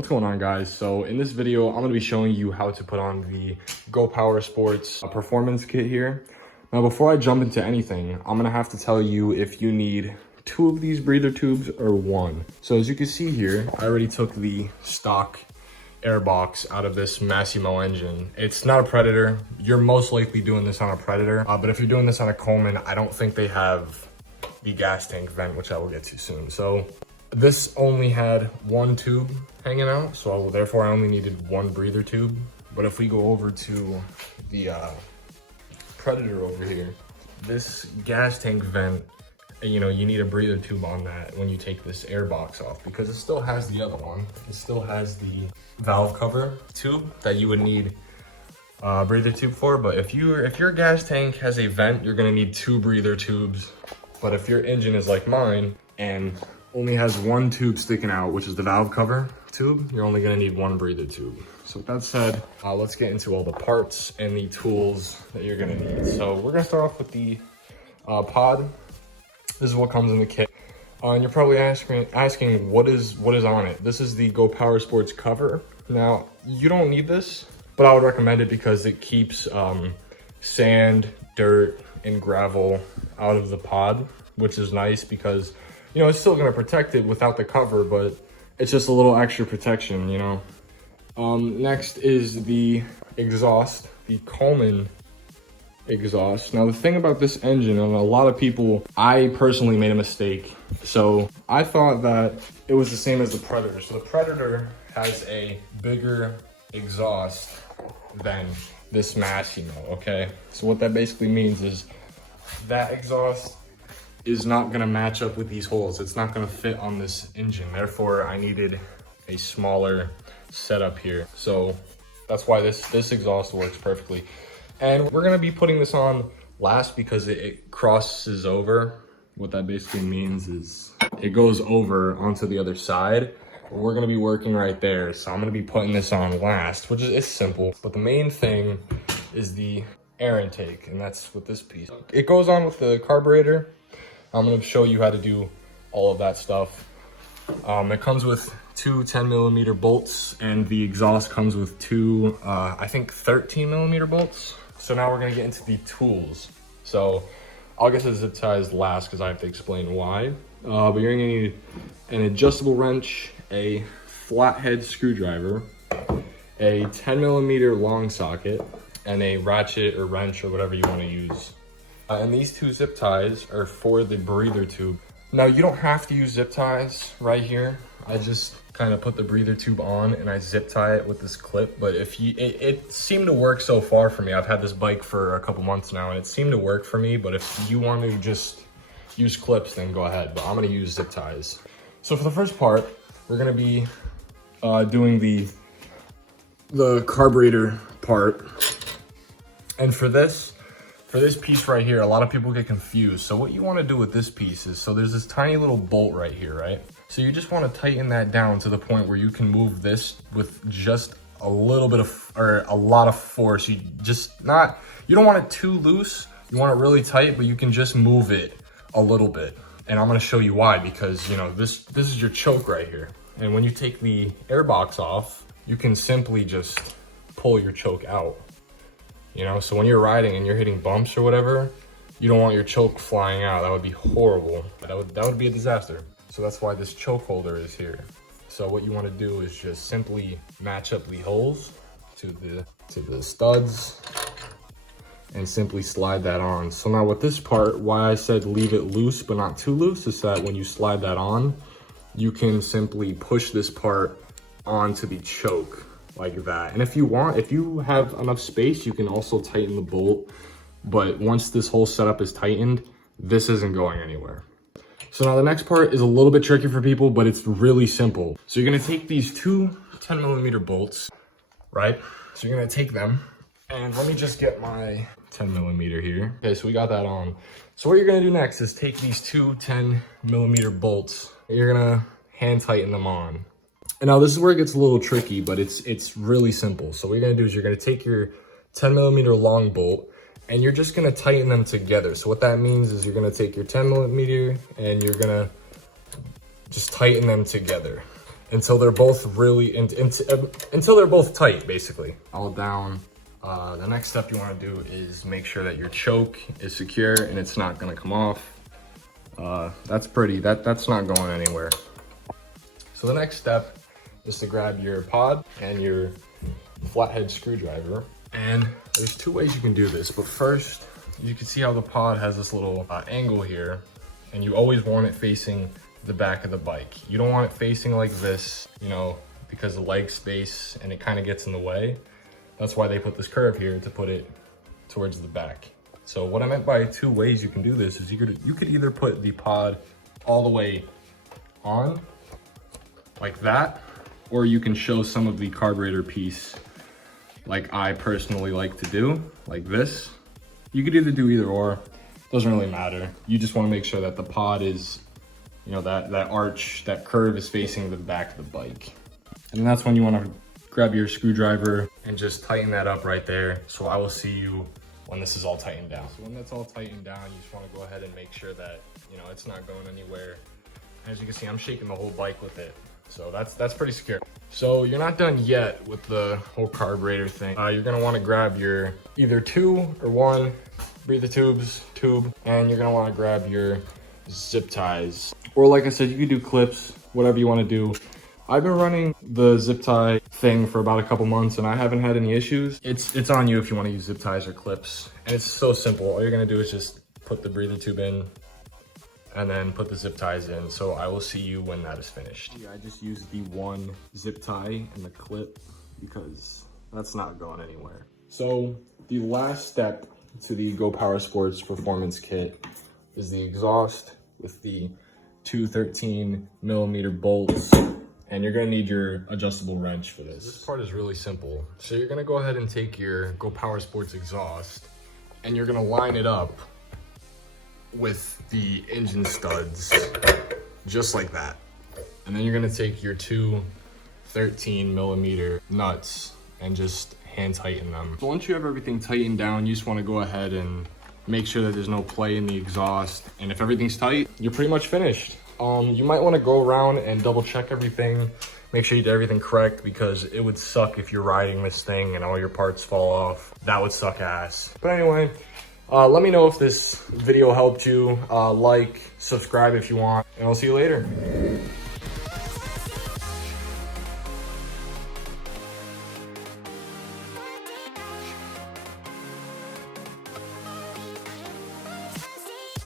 What's going on, guys? So in this video, I'm going to be showing you how to put on the Go Power Sports performance kit here. Now, before I jump into anything, I'm going to have to tell you if you need 2 of these breather tubes or 1. So as you can see here, I already took the stock air box out of this Massimo engine. It's not a Predator. You're most likely doing this on a Predator, but if you're doing this on a Coleman, I don't think they have the gas tank vent, which I will get to soon. So this only had 1 tube hanging out, so therefore I only needed 1 breather tube. But if we go over to the Predator over here, this gas tank vent, you need a breather tube on that when you take this air box off, because it still has the other one. It still has the valve cover tube that you would need a breather tube for. But if your gas tank has a vent, you're gonna need 2 breather tubes. But if your engine is like mine and only has 1 tube sticking out, which is the valve cover tube, you're only gonna need 1 breather tube. So with that said, let's get into all the parts and the tools that you're gonna need. So we're gonna start off with the pod. This is what comes in the kit. And you're probably asking what is on it. This is the Go Power Sports cover. Now, you don't need this, but I would recommend it because it keeps sand, dirt, and gravel out of the pod, which is nice because, it's still gonna protect it without the cover, but it's just a little extra protection, Next is the exhaust, the Coleman exhaust. Now the thing about this engine, and a lot of people, I personally made a mistake. So I thought that it was the same as the Predator. So the Predator has a bigger exhaust than this Massimo, okay? So what that basically means is that exhaust is not gonna match up with these holes. It's not gonna fit on this engine. Therefore, I needed a smaller setup here. So that's why this exhaust works perfectly. And we're gonna be putting this on last because it crosses over. What that basically means is it goes over onto the other side. We're gonna be working right there. So I'm gonna be putting this on last, which is it's simple. But the main thing is the air intake, and that's with this piece. It goes on with the carburetor. I'm gonna show you how to do all of that stuff. It comes with 2 10mm bolts, and the exhaust comes with 2, I think 13mm bolts. So now we're gonna get into the tools. So I'll get to the zip ties last because I have to explain why. But you're gonna need an adjustable wrench, a flathead screwdriver, a 10mm long socket, and a ratchet or wrench or whatever you wanna use. And these 2 zip ties are for the breather tube. Now you don't have to use zip ties right here. I just kind of put the breather tube on and I zip tie it with this clip. But it seemed to work so far for me. I've had this bike for a couple months now and it seemed to work for me. But if you want to just use clips, then go ahead. But I'm gonna use zip ties. So for the first part, we're gonna be doing the carburetor part. And for this piece right here, a lot of people get confused. So what you want to do with this piece is, so there's this tiny little bolt right here, right? So you just want to tighten that down to the point where you can move this with just a little bit of, or a lot of force. You don't want it too loose. You want it really tight, but you can just move it a little bit. And I'm going to show you why, because this is your choke right here. And when you take the air box off, you can simply just pull your choke out. So when you're riding and you're hitting bumps or whatever, you don't want your choke flying out. That would be horrible. That would be a disaster. So that's why this choke holder is here. So what you want to do is just simply match up the holes to the studs and simply slide that on. So now with this part, why I said leave it loose but not too loose is that when you slide that on, you can simply push this part onto the choke like that. And if you have enough space, you can also tighten the bolt. But once this whole setup is tightened, this isn't going anywhere. So now the next part is a little bit tricky for people, but it's really simple. So you're gonna take these 2 10mm bolts, right? So you're gonna take them, and let me just get my 10mm here. Okay, so we got that on. So what you're gonna do next is take these 2 10mm bolts. You're gonna hand tighten them on. And now this is where it gets a little tricky, but it's really simple. So what you're gonna do is you're gonna take your 10mm long bolt and you're just gonna tighten them together. So what that means is you're gonna take your 10mm and you're gonna just tighten them together. until they're both really, until they're both tight, basically. All down. The next step you want to do is make sure that your choke is secure and it's not going to come off. That's not going anywhere. So the next step is to grab your pod and your flathead screwdriver. And there's two ways you can do this, but first you can see how the pod has this little angle here, and you always want it facing the back of the bike. You don't want it facing like this, you know, because the leg space and it kind of gets in the way. That's why they put this curve here to put it towards the back. So what I meant by two ways you can do this is you could either put the pod all the way on like that, or you can show some of the carburetor piece like I personally like to do, like this. You could either do either or, doesn't really matter. You just want to make sure that the pod is, you know, that arch, that curve is facing the back of the bike. And that's when you want to grab your screwdriver and just tighten that up right there. So I will see you when this is all tightened down. So when that's all tightened down, you just want to go ahead and make sure that, you know, it's not going anywhere. As you can see, I'm shaking the whole bike with it. So that's pretty secure. So you're not done yet with the whole carburetor thing. You're gonna wanna grab your either 2 or 1 breather tube, and you're gonna wanna grab your zip ties. Or like I said, you can do clips, whatever you wanna do. I've been running the zip tie thing for about a couple months and I haven't had any issues. It's on you if you wanna use zip ties or clips. And it's so simple. All you're gonna do is just put the breather tube in, and then put the zip ties in. So I will see you when that is finished. Yeah, I just used the 1 zip tie and the clip because that's not going anywhere. So the last step to the Go Power Sports Performance Kit is the exhaust with the 2 13mm bolts. And you're gonna need your adjustable wrench for this. This part is really simple. So you're gonna go ahead and take your Go Power Sports exhaust and you're gonna line it up with the engine studs, just like that. And then you're gonna take your 2 13mm nuts and just hand tighten them. So once you have everything tightened down, you just wanna go ahead and make sure that there's no play in the exhaust. And if everything's tight, you're pretty much finished. You might wanna go around and double check everything, make sure you did everything correct, because it would suck if you're riding this thing and all your parts fall off. That would suck ass. But anyway, let me know if this video helped you. Like, subscribe if you want, and I'll see you later.